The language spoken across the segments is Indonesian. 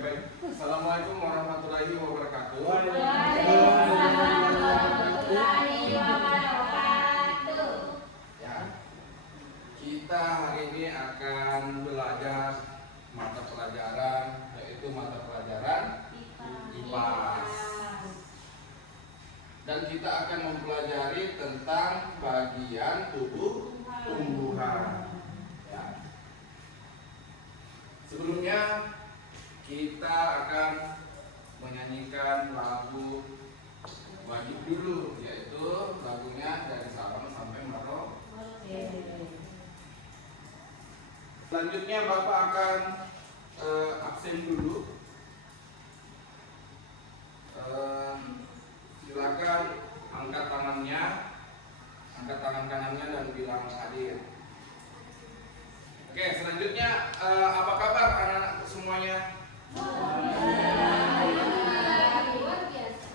baik. Assalamualaikum warahmatullahi wabarakatuh. Waalaikumsalam warahmatullahi wabarakatuh. Ya, kita hari ini akan belajar mata pelajaran, yaitu mata pelajaran IPA. Dan kita akan mempelajari tentang bagian tubuh tumbuhan. Ya. Sebelumnya kita akan menyanyikan lagu wajib dulu, yaitu lagunya dari Sabang sampai Merauke. Selanjutnya Bapak akan absen dulu. Silakan angkat tangannya, angkat tangan kanannya dan bilang hadir. Oke, selanjutnya apa kabar anak-anak semuanya?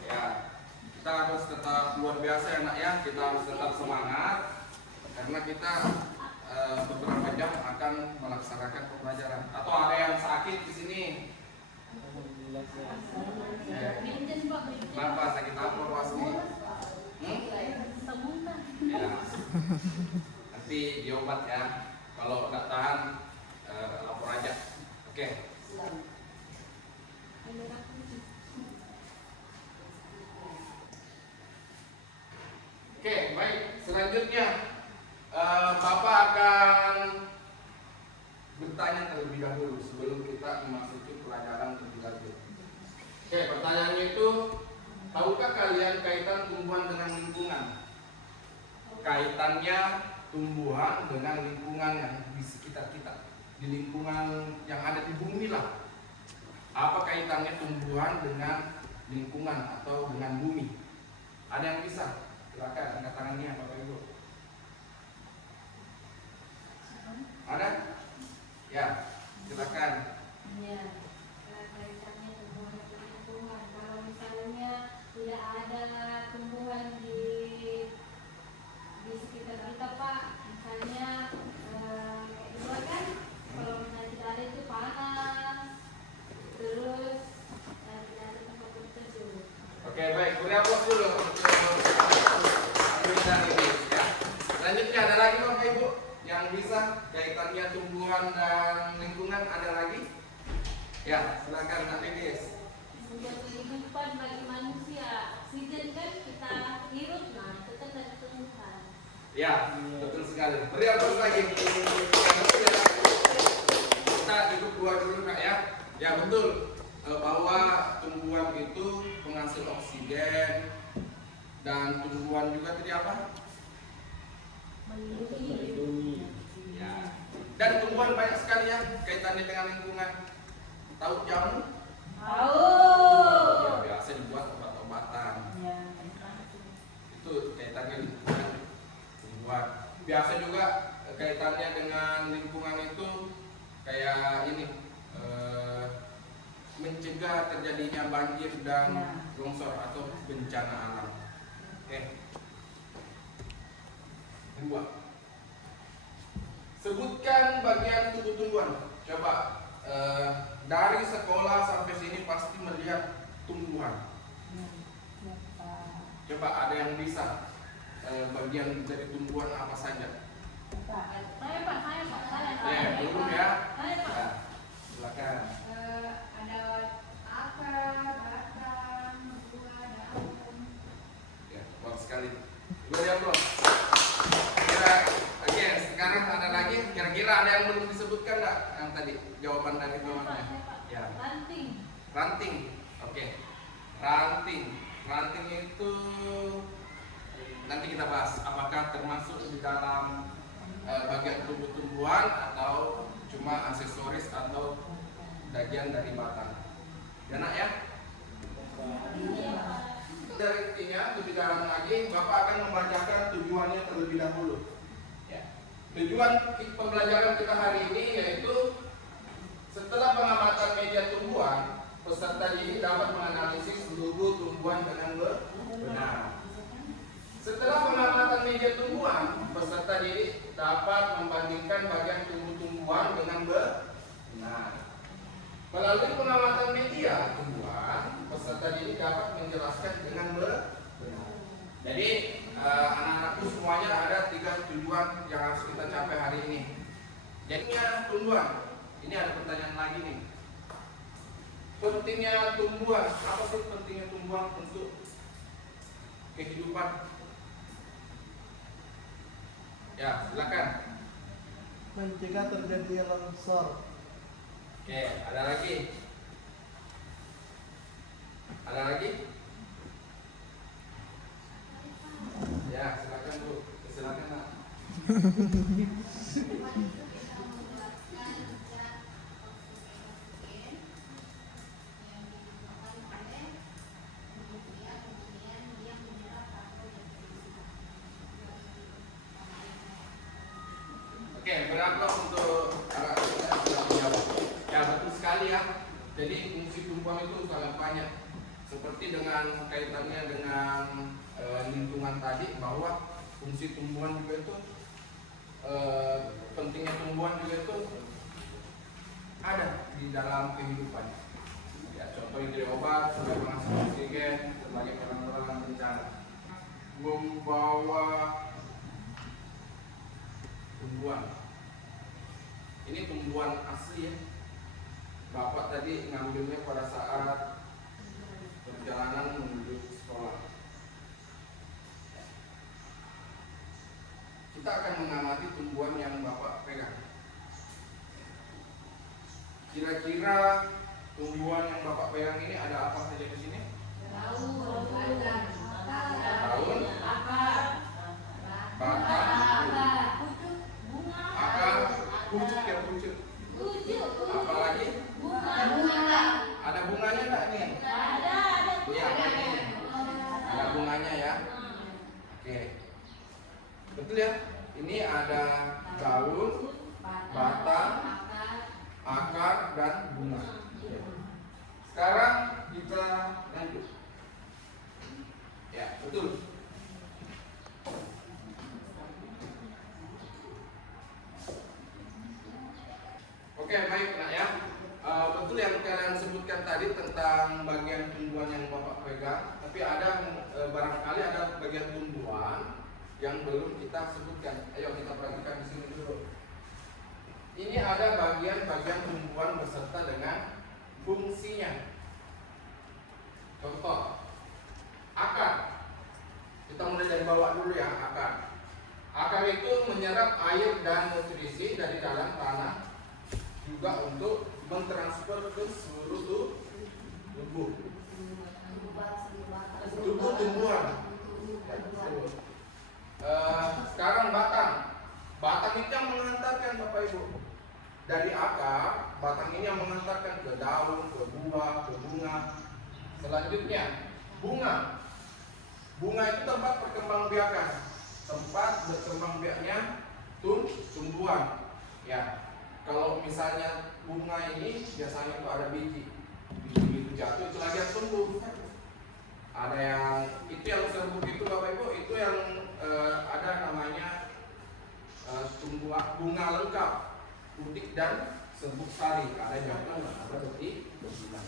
Ya, kita harus tetap luar biasa ya nak ya. Kita harus tetap semangat karena kita beberapa jam akan melaksanakan pembelajaran. Atau ada yang sakit di sini? Kenapa sakit apa pasti? Ya. Nanti diobat ya. Kalau nggak tahan lapor aja. Oke. Oke, baik. Selanjutnya Bapak akan bertanya terlebih dahulu sebelum kita memasuki pelajaran lebih lanjut. Oke, pertanyaannya itu, tahukah kalian kaitan tumbuhan dengan lingkungan? Kaitannya tumbuhan dengan lingkungan yang di sekitar kita, di lingkungan yang ada di bumi lah. Apa kaitannya tumbuhan dengan lingkungan atau dengan bumi? Ada yang bisa? Silakan angkat tangannya Bapak Ibu. Ada? Ya, silakan. Ya, kaitannya tumbuhan dengan lingkungan. Kalau misalnya tidak ada tumbuhan di sekitar kita Pak, misalnya kayak di luar kan, kalau misalnya tidak ada itu panas, terus tidak ada tempat berteduh. Oke, baik. Beri aplaus dulu. Ya. Selanjutnya ada lagi Bapak Ibu yang bisa kaitannya tumbuhan dan lingkungan, ada lagi? Ya, silakan Nak Lilis. Untuk kehidupan bagi manusia, oksigen kan kita hirup, nah itu kan dari tumbuhan. Ya, betul sekali. Beri aplaus lagi. Kita duduk dua dulu Kak ya. Ya betul, bahwa tumbuhan itu penghasil oksigen dan tumbuhan juga tadi apa? Melindungi. Ya. Dan tumbuhan banyak sekali ya kaitannya dengan lingkungan. Tahu jamu? Tahu. Ya, biasa dibuat obat-obatan. Ya. Itu kaitannya lingkungan tumbuhan. Biasa juga kaitannya dengan lingkungan itu kayak ini mencegah terjadinya banjir dan longsor atau bencana alam. Oke. Dua. Sebutkan bagian tubuh tumbuhan. Coba dari sekolah sampai sini pasti melihat tumbuhan. Coba ada yang bisa bagian dari tumbuhan apa saja? Saya Pak. Ya, belum ya. Saya Pak. Ya, silakan. Ada akar, batang, buah, daun. Ya, bagus sekali. Beri aplaus. Oke, sekarang ada lagi. Kira-kira ada yang belum disebutkan nggak? Yang tadi jawaban dari temannya. Ya. Ranting. Ranting. Oke. Ranting. Ranting itu nanti kita bahas. Apakah termasuk di dalam bagian tubuh tumbuhan atau cuma aksesoris atau bagian dari batang? Ya nak ya? Dari intinya lebih dalam lagi, Bapak akan membacakan tujuannya terlebih dahulu. Ya. Tujuan pembelajaran kita hari ini yaitu setelah pengamatan media tumbuhan, peserta didik dapat menganalisis seluruh tumbuhan dengan benar. Setelah pengamatan media tumbuhan, peserta didik dapat membandingkan bagian tubuh tumbuhan dengan benar. Melalui pengamatan Ini ada pertanyaan lagi nih. Pentingnya tumbuhan. Apa sih pentingnya tumbuhan untuk kehidupan? Ya, silakan. Mencegah terjadinya longsor. Oke, ada lagi? Ada lagi? Ya, silakan Bu. Silakan Nak. Oke, berapa untuk anak kita sudah menjawab? Ya, betul sekali ya. Jadi fungsi tumbuhan itu sangat banyak. Seperti dengan kaitannya dengan lingkungan tadi, bahwa fungsi tumbuhan juga itu pentingnya tumbuhan juga itu ada di dalam kehidupan. Ya, contoh industri obat sebagai penghasil oksigen, sebagai penanggulangan bencana. Membawa tumbuhan. Ini tumbuhan asli ya. Bapak tadi ngambilnya pada saat perjalanan menuju sekolah. Kita akan mengamati tumbuhan yang Bapak pegang. Kira-kira tumbuhan yang Bapak pegang ini ada apa saja di sini? Daun, batang, akar, pucuk ya pucuk. Apalagi? Ada bunganya enggak nih? Iya, ada bunganya ya. Oke. Betul ya? Ini ada daun, batang, akar, dan bunga. Sekarang kita lanjut. Ya, betul. Oke, baik Nak ya. Betul yang kalian sebutkan tadi tentang bagian tumbuhan yang Bapak pegang. Tapi ada barangkali ada bagian tumbuhan yang belum kita sebutkan. Ayo kita perhatikan di sini dulu. Ini ada bagian-bagian tumbuhan beserta dengan fungsinya. Contoh, akar. Kita mulai dari bawah dulu ya, akar. Akar itu menyerap air dan nutrisi dari dalam tanah, juga untuk mentransfer ke seluruh tubuh tumbuhan. Sekarang batang. Batang itu yang mengantarkan Bapak Ibu. Dari akar, batang ini yang mengantarkan ke daun, ke buah, ke bunga. Selanjutnya, bunga. Bunga itu tempat perkembangbiakan, tempat berkembangbiaknya tumbuhan. Ya, kalau misalnya bunga ini biasanya itu ada biji itu jatuh, itu lagi yang tumbuh. Ada yang itu yang serbuk itu Bapak Ibu, itu yang ada namanya bunga lengkap, butik dan serbuk sari. Ada jatuh, ada betina.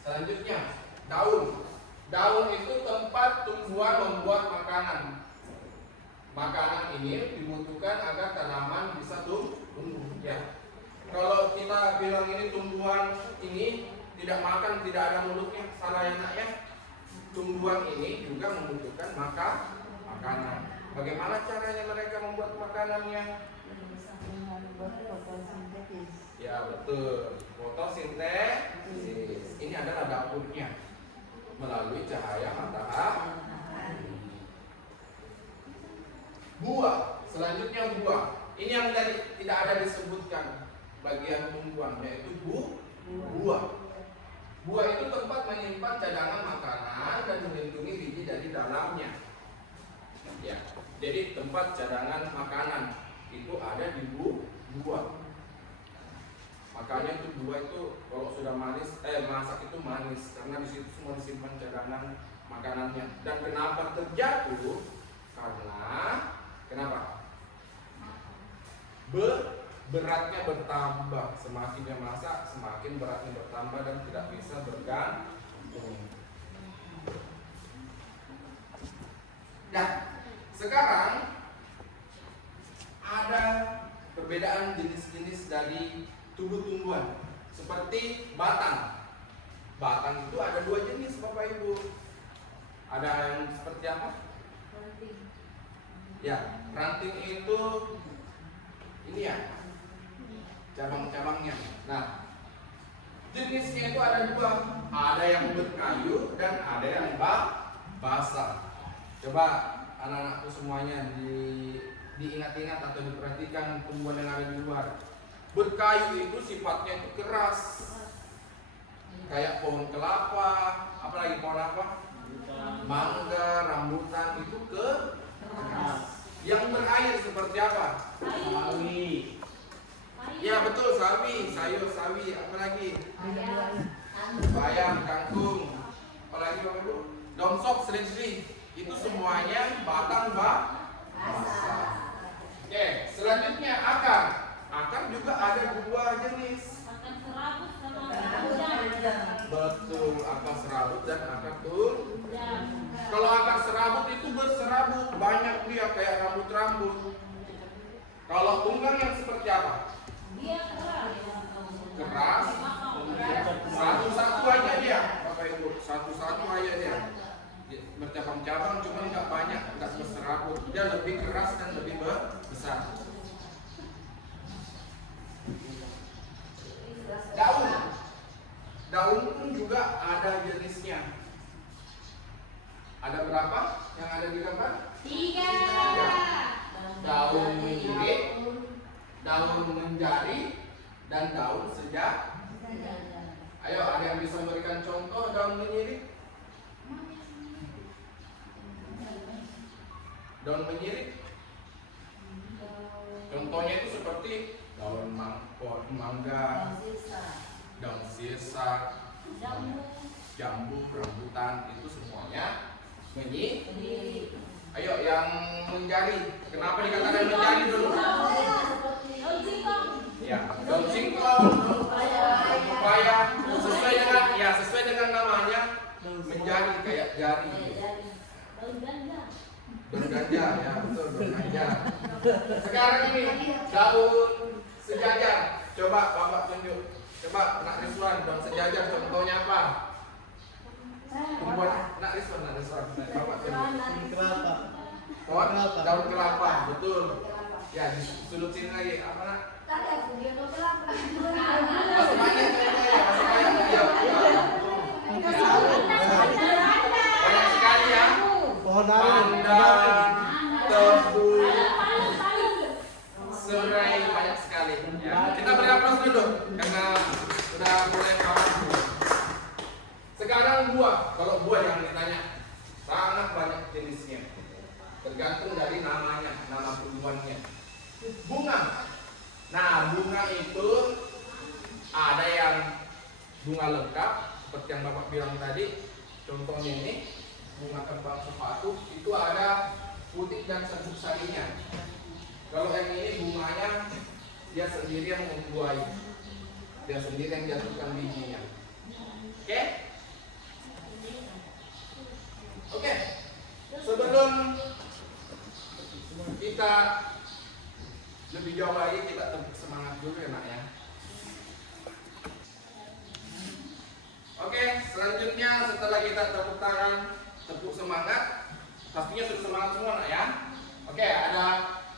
Selanjutnya, daun. Daun itu tempat tumbuhan membuat makanan. Makanan ini dibutuhkan agar tanaman bisa tumbuh. Ya. Kalau kita bilang ini tumbuhan ini tidak makan, tidak ada mulutnya, salah ya Nak ya. Tumbuhan ini juga membutuhkan makanan. Bagaimana caranya mereka membuat makanannya? Ya betul, fotosintesis. Ini adalah dapurnya melalui cahaya matahari. Buah, selanjutnya buah. Ini yang tadi tidak ada disebutkan bagian tumbuhan, yaitu buah. Buah itu tempat menyimpan cadangan makanan dan melindungi biji dari dalamnya. Ya, jadi tempat cadangan makanan itu ada di buah. Makanya itu buah itu kalau sudah masak itu manis karena di situ semua disimpan cadangan makanannya. Dan kenapa terjatuh? Karena kenapa? Beratnya bertambah. Semakin dia masak, semakin beratnya bertambah dan tidak bisa bergantung. Nah, sekarang ada perbedaan jenis-jenis dari tumbuh-tumbuhan seperti batang. Batang itu ada dua jenis Bapak Ibu. Ada yang seperti apa? Ranting. Ya, ranting itu ini ya, cabang-cabangnya. Nah, jenisnya itu ada dua, ada yang berkayu dan ada yang basah. Coba anak-anakku semuanya diingat-ingat atau diperhatikan tumbuhan yang ada di luar. Berkayu itu sifatnya itu keras, kayak pohon kelapa, apalagi pohon apa? Mangga, rambutan itu keras. Yang berair seperti apa? Sawi. Ya betul, sawi, sayur sawi, apalagi? Ayam. Bayam, kangkung, apalagi Bapak Ibu? Daun sop, seledri, itu semuanya batang basah. Oke, selanjutnya akar. Akar juga ada dua jenis. Akan serabut sama panjang. Betul, akar serabut dan akar tunjang. Ya. Kalau akar serabut itu berserabut, banyak dia kayak rambut-rambut. Kalau tunggang yang seperti apa? Dia keras. Keras. Satu-satu aja dia, Bapak Ibu. Satu-satu aja dia. Bercabang-cabang, cuma nggak banyak, nggak berserabut. Dia lebih keras dan lebih besar. Daun. Daun pun juga ada jenisnya. Ada berapa yang ada di gambar? 3. Daun menyirik, daun menjari, dan daun sejajar. Ayo, ada yang bisa memberikan contoh daun menyirik? Daun menyirik, contohnya itu seperti daun mangga, daun sirsa, jambu, rambutan, itu semuanya menyirik. Ayo, yang menjari, kenapa dikatakan menjari dulu? Ya, daun singkong, pepaya, sesuai dengan namanya menjari kayak jari. Daun ganja. Daun ganja, ya betul, daun ganja. Sekarang ini daun sejajar. Coba Bapak tunjuk. Coba Nak Rizwan, daun sejajar contohnya apa? Tumbuhan Nak Rizwan. Bapak tunjuk. Kelapa. Pohon daun kelapa, betul. Ya, di sudut sini lagi apa Nak? Masih banyak contohnya, masih banyak. Ya, banyak sekali ya. Pohon Pandan, tebu, serai, banyak sekali. Ya, kita beri aplaus dulu karena sudah mulai paham. Sekarang buah. Kalau buah yang ditanya sangat banyak jenisnya. Tergantung dari namanya, nama tumbuhannya. Bunga. Nah, bunga itu ada yang bunga lengkap seperti yang Bapak bilang tadi. Contohnya ini bunga kembang sepatu, itu ada putih dan serbuk sarinya. Kalau yang ini bunganya dia sendiri yang membuahi, dia sendiri yang jatuhkan bijinya. Oke? Oke. Sebelum kita lebih jauh lagi, kita tepuk semangat dulu ya Nak ya. Oke, selanjutnya setelah kita tepuk tangan, tepuk semangat, pastinya sudah semangat semua Nak ya. Oke,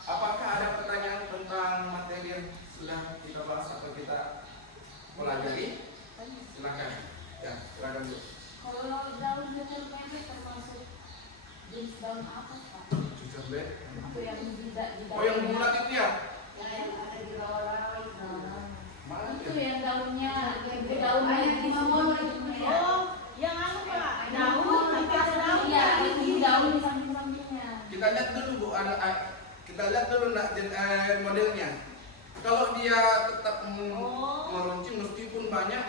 apakah ada pertanyaan tentang materi yang sudah kita bahas atau kita pelajari? Silakan. Ya, silakan dulu. Kalau daun cucur pempek termasuk jenis daun apa Pak? Cucur bed. Itu yang tidak Oh, yang bulat itu ya? yang ada di rawa-rawa itu. Mana Itu ya? yang daunnya, daunnya di mamon itu ya. Oh, yang anu Pak, daun, nanti ada daun. Iya, itu daun di samping-sampingnya. Kita lihat dulu Bu, kita lihat dulu Nak modelnya. Kalau dia tetap meruncing meskipun banyak,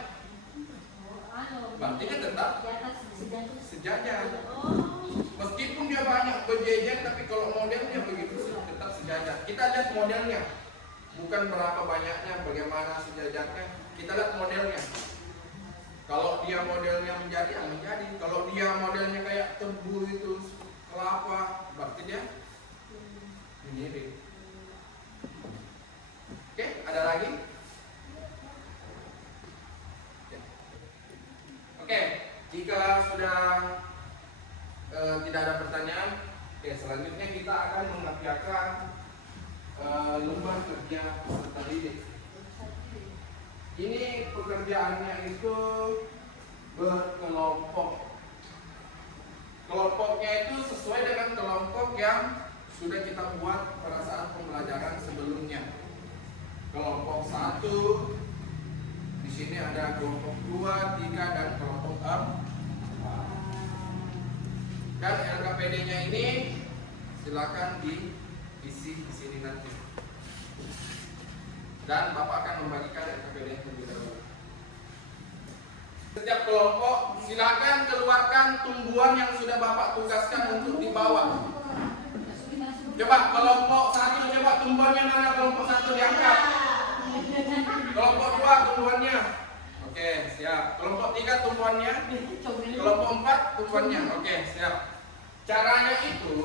berarti dia tetap Di atas sejajar. sejajar. Oh, Meskipun dia banyak berjejer, tapi kalau modelnya begitu tetap sejajar. Kita lihat modelnya, bukan berapa banyaknya, bagaimana sejajarnya. Kita lihat modelnya. Kalau dia modelnya menjadi, ya menjadi. Kalau dia modelnya kayak tebu itu, kelapa, berarti dia menyirik. Ada lagi? Ya. Oke, jika sudah tidak ada pertanyaan, oke, selanjutnya kita akan mengerjakan lembar kerja peserta didik. Ini pekerjaannya itu berkelompok. Kelompoknya itu sesuai dengan kelompok yang sudah kita buat pada saat pembelajaran sebelumnya. Kelompok 1, di sini ada kelompok 2, 3, dan kelompok 4. Dan LKPD-nya ini silakan diisi di sini nanti. Dan Bapak akan membagikan LKPD terlebih dahulu. Setiap kelompok silakan keluarkan tumbuhan yang sudah Bapak tugaskan untuk dibawa. Coba kelompok 1, coba tumbuhannya mana? Kelompok 1 diangkat. Kelompok 2 tumbuhannya. Oke, siap. Kelompok 3 tumbuhannya. Kelompok 4 tumbuhannya. Oke, siap. Caranya itu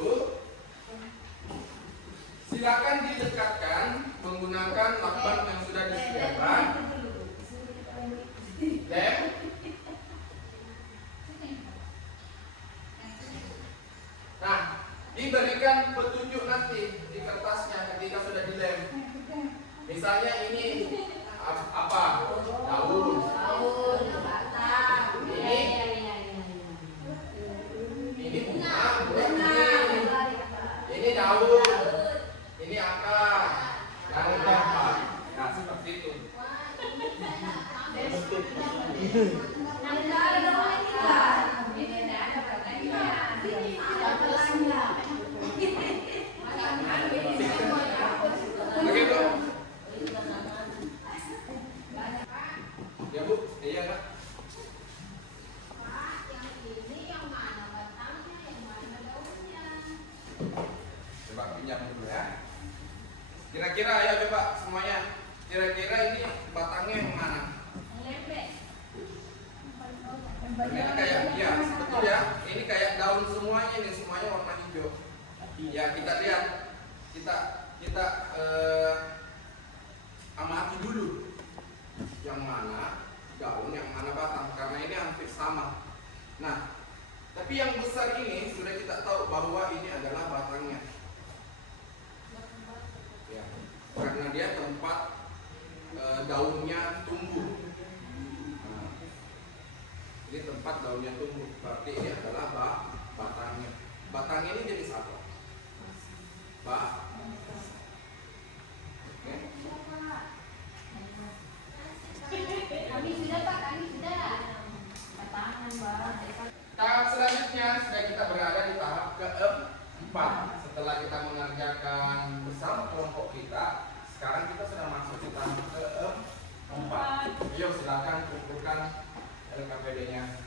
silakan didekatkan menggunakan lakban yang sudah disediakan. Lem. Nah, diberikan petunjuk nanti di kertasnya ketika sudah dilem. Misalnya ini apa? Daun. Ini bunga. Ini daun. Ini akar. Dan ini apa? Nah, seperti itu. Begitu. Ya Bu, iya Kak. Coba pinjam dulu ya. Kira-kira ayo coba semuanya. Kira-kira ini batangnya yang mana? Ini kayak ya, betul ya. Ini kayak daun semuanya, ini semuanya warna hijau. Ya, kita lihat. Kita amati dulu yang mana daun, yang mana batang, karena ini hampir sama. Nah, tapi yang besar ini sudah kita tahu bahwa ini adalah batangnya. Ya, karena dia tempat daunnya tumbuh. Nah, ini tempat daunnya tumbuh, berarti ini adalah batangnya. Batangnya ini jenis apa? Oke. Kami sudah Pak, kami sudah. Batangan Mbak. Tahap selanjutnya sudah kita berada di tahap keempat. Setelah kita mengerjakan bersama kelompok kita, sekarang kita sudah masuk di tahap keempat. Ayo silakan kumpulkan LKPD-nya.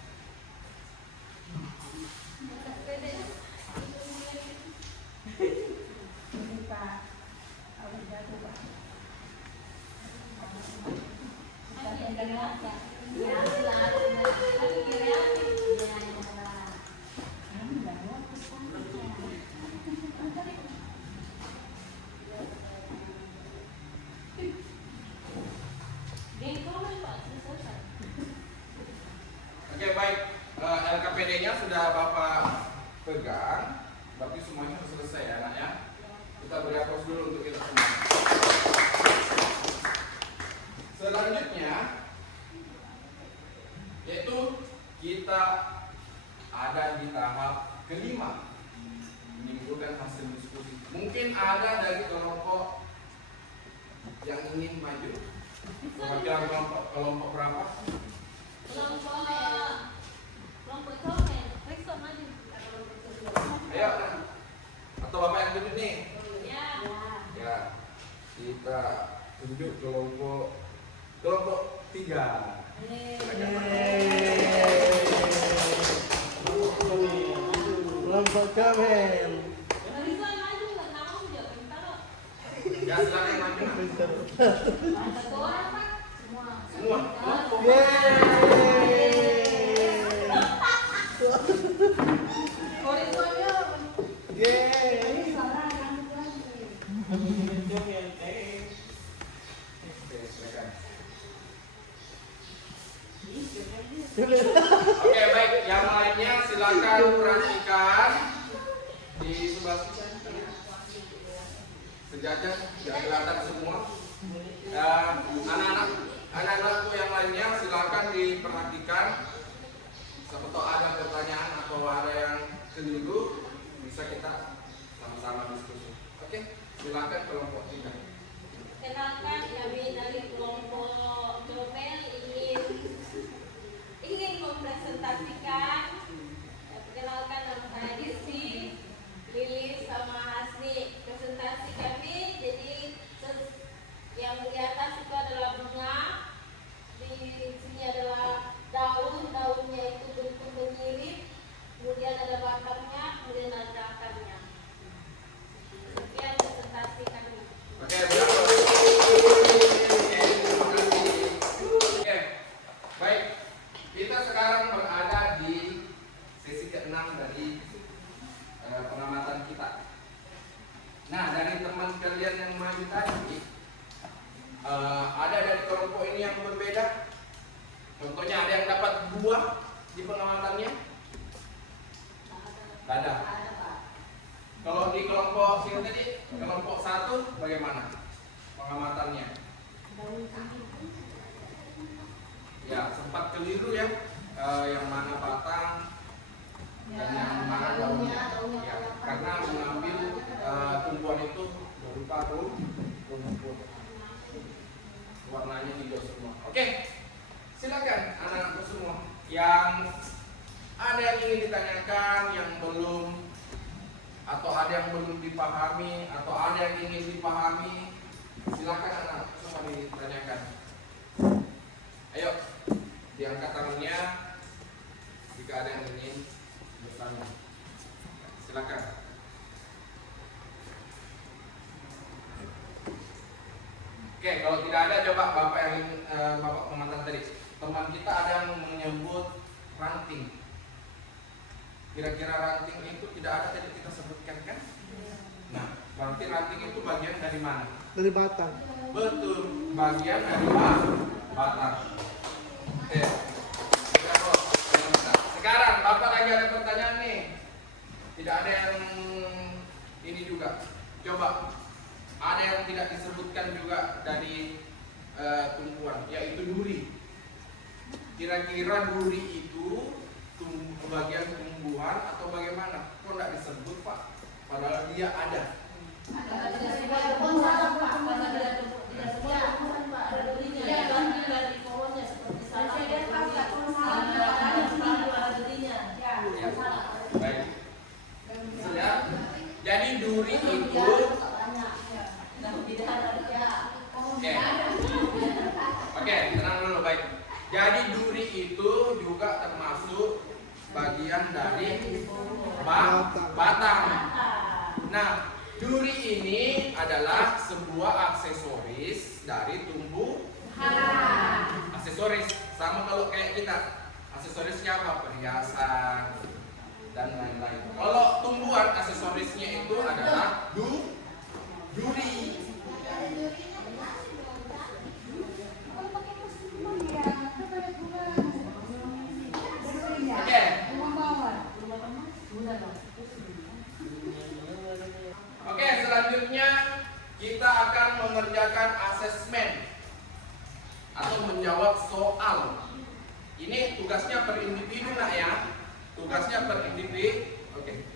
Oke, baik. LKPD-nya sudah Bapak pegang. Berarti semuanya sudah selesai ya, Nak ya. Kita beri aplaus dulu untuk kita semua. Selanjutnya yaitu kita ada di tahap kelima, menimbulkan hasil diskusi. Mungkin ada dari kelompok yang ingin maju. Kira-kira kelompok berapa? Kelompok komen, Resto maju. Ayo, atau Bapak yang duduk nih? Ya. Ya, kita tunjuk kelompok 3. Kelompok Kamen. Resto maju nggak mau juga bentar. Ya, silakan maju. Satu orang Pak. Semua. Oke, baik. Yang lainnya silakan perhatikan di sebelah sini. Sejajar, tidak kelihatan semua. Anak-anakku yang lainnya silakan diperhatikan. Siapa tahu ada pertanyaan atau ada yang keliru, bisa kita sama-sama diskusi. Oke, silakan kelompok 3. Kenalkan, kami dari kelompok Domel ingin mempresentasikan. Perkenalkan, nama saya Desi, Lilis sama Hasni. Presentasi kami, jadi yang di atas itu adalah bunga, di sini adalah daunnya itu bentuk menyirik, kemudian ada batangnya, kemudian ada akarnya. Sekian presentasi kami. Oke, berapa? Oke, baik. Kita sekarang berada di sesi ke-6 dari pengamatan kita. Nah, dari teman kalian yang maju tadi, ada dari kelompok ini yang berbeda. Contohnya ada yang dapat 2 di pengamatannya. Ada. Kalau di kelompok sini tadi, kelompok 1 bagaimana pengamatannya? Ya, sempat keliru ya. Yang mana batang dan yang mana daunnya. Ya, karena mengambil tumbuhan itu berupa rumput. Warnanya hijau semua. Oke, silakan anak-anakku semua. Yang ada yang ingin ditanyakan, yang belum, atau ada yang belum dipahami, atau ada yang ingin dipahami, silakan anak semua ditanyakan. Ayo, diangkat tangannya jika ada yang ingin bertanya. Silakan. Oke, kalau tidak ada, coba bapak yang bapak pengantar tadi. Teman kita ada yang menyebut ranting. Kira-kira ranting itu tidak ada tadi kita sebutkan kan? Nah, berarti ranting itu bagian dari mana? Dari batang. Betul, bagian dari batang. Oke. Sekarang bapak lagi ada pertanyaan nih. Tidak ada yang ini juga. Coba. Ada yang tidak disebutkan juga dari tumbuhan, yaitu duri. Kira-kira duri itu bagian tumbuhan atau bagaimana? Kok tidak disebut Pak? Padahal dia ada. Baik. Jadi duri itu Oke, tenang dulu, baik. Jadi duri itu juga termasuk bagian dari batang. Nah, duri ini adalah sebuah aksesoris dari tumbuhan. Aksesoris sama kalau kayak kita. Aksesorisnya apa? Perhiasan dan lain-lain. Kalau tumbuhan aksesorisnya itu adalah duri. Oke, selanjutnya kita akan mengerjakan asesmen atau menjawab soal. Ini tugasnya per individu nak ya. Tugasnya per individu. Oke,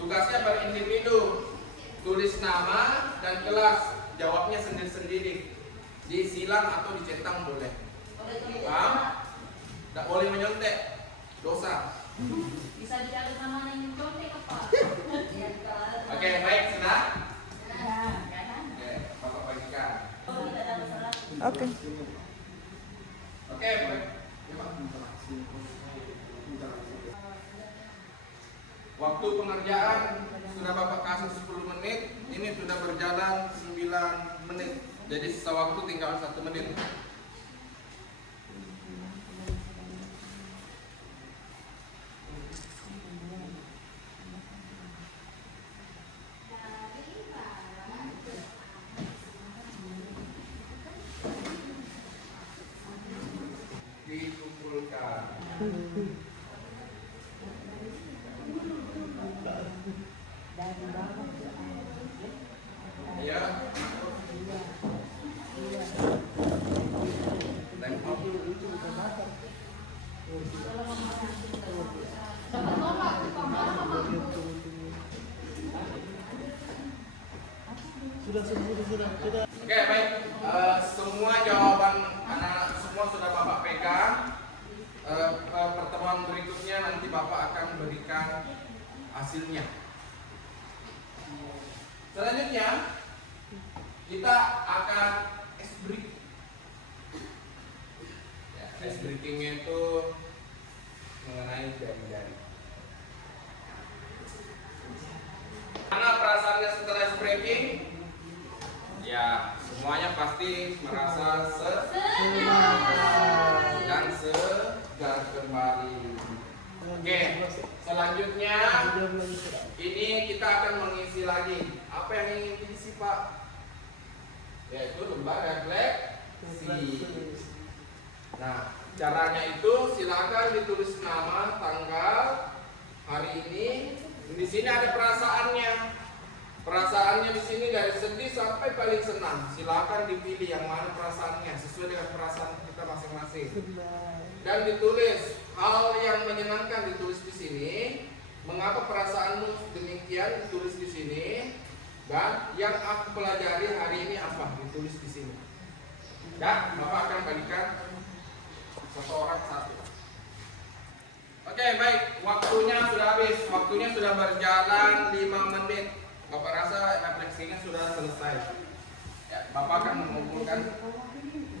tugasnya per individu. Tulis nama dan kelas. Jawabnya sendiri-sendiri. Disilang atau dicentang boleh. Paham? Tidak boleh menyontek. Dosa. Bisa dicatat sama yang contek apa? Oke, baik, sudah? Oke, Bapak bagikan. Oke. Oke, baik. Waktu pengerjaan sudah Bapak kasih 10 menit, ini sudah berjalan 9 menit. Jadi sisa waktu tinggal 1 menit. Dikumpul Ya. Dapat nomor, tukang mampu. Sudah. Oke, baik. Semua jawaban anak-anak semua sudah Bapak pegang. Pertemuan berikutnya nanti Bapak akan berikan hasilnya. Selanjutnya kita akan ice break. Ya, ice breakingnya itu mengenai jari-jari. Mana perasaannya setelah ice breaking? Ya, semuanya pasti merasa senang dan segar kembali. Oke, selanjutnya ini kita akan mengisi lagi. Apa yang ingin diisi, Pak? Yaitu lembar refleksi. Nah, caranya itu silakan ditulis nama, tanggal, hari ini. Di sini ada perasaannya. Perasaannya di sini dari sedih sampai paling senang. Silakan dipilih yang mana perasaannya sesuai dengan perasaan kita masing-masing. Dan ditulis hal yang menyenangkan ditulis di sini. Mengapa perasaanmu demikian ditulis di sini. Dan yang aku pelajari hari ini apa ditulis di sini. Dan Bapak akan bagikan satu orang satu. Oke, baik. Waktunya sudah habis. Waktunya sudah berjalan 5 menit. Bapak rasa refleksinya sudah selesai. Ya, Bapak akan mengumpulkan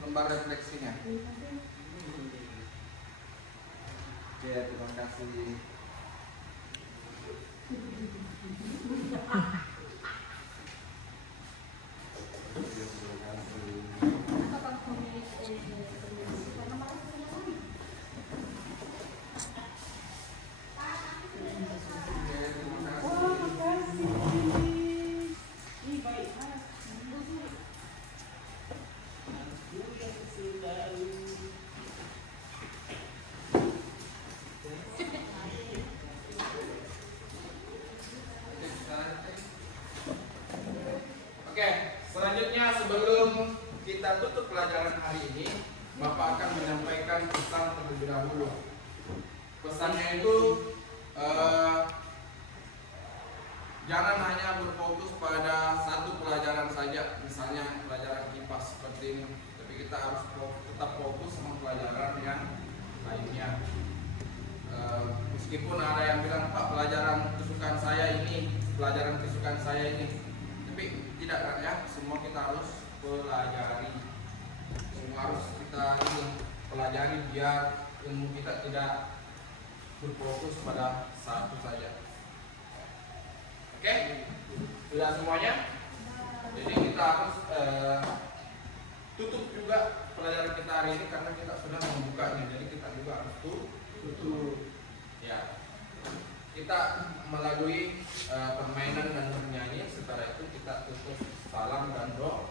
lembar refleksinya. Oke, terima kasih. Oke, selanjutnya sebelum kita tutup pelajaran hari ini, Bapak akan menyampaikan pesan terlebih dahulu. Pesannya itu jangan hanya berfokus pada satu pelajaran saja, misalnya pelajaran IPA seperti ini, tapi kita harus tetap fokus sama pelajaran yang lainnya. Meskipun ada yang bilang, Pak, pelajaran kesukaan saya ini, pelajaran kesukaan saya ini, tapi tidak ya, semua kita harus pelajari, semua harus kita pelajari biar ilmu kita tidak berfokus pada satu saja. Oke, sudah semuanya. Jadi kita harus tutup juga pelajaran kita hari ini karena kita sudah membukanya. Jadi kita juga harus tutup. Ya, kita melalui permainan dan bernyanyi. Setelah itu kita tutup salam dan doa.